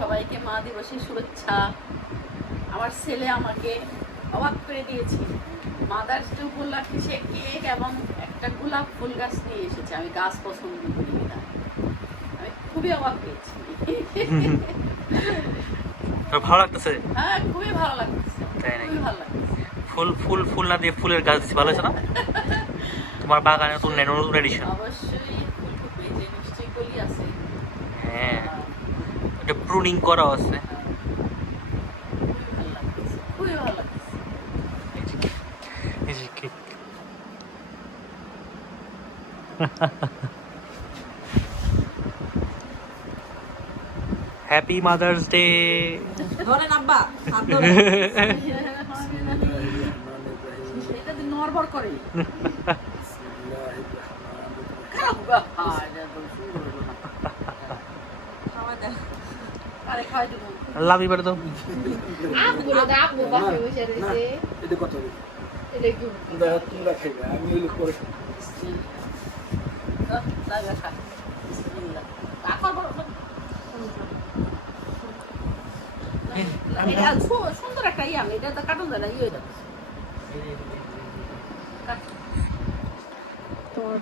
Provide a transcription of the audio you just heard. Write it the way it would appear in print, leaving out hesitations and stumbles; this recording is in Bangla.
সবাইকে মা দিবসের শুভেচ্ছা। আমার ছেলে আমাকে অবাক করে দিয়েছে, মাদার্স ডে উপলক্ষে সে কেক এবং একটা গোলাপ ফুল গাছ নিয়ে এসেছে। আমি গাছ পছন্দ করি না, আমি খুবই অবাক হয়েছি। ভালো লাগতেছে? হ্যাঁ, খুবই ভালো লাগতেছে, তাই নাকি? খুবই ভালো লাগতেছে। ফুল ফুল ফুল না দিয়ে ফুলের গাছ দিচ্ছে, ভালো হয়েছে না? তোমার বাগানে নতুন নতুন এডিশন। অবশ্যই ফুল ফুটবে, যে নিশ্চয়ই কলি আছে। হ্যাঁ, এটা প্রুনিং করা আছে। খুবই ভালো লাগতেছে, খুবই ভালো লাগতেছে। এই যে কেক। Happy mother's day. ধরেন আব্বা, হাত ধরেন। এটা দিয়ে নড়বড় করে। খাওয়া দেন। আরে খাওয়াই দেবো। লাভ ইবার তো। আপগুলো তো আপু বাপে বসে রয়েছে। এটা কত? এটা কি? তোমরা খাইবে, আমি ওই লোক করে খাবো। লাগা খা। বিসমিল্লাহ। কাকা বড়। এটা সুন্দর একটা ইয়াম, এটা তো কাটুন যায় না, ইয়ে এটা। তোমার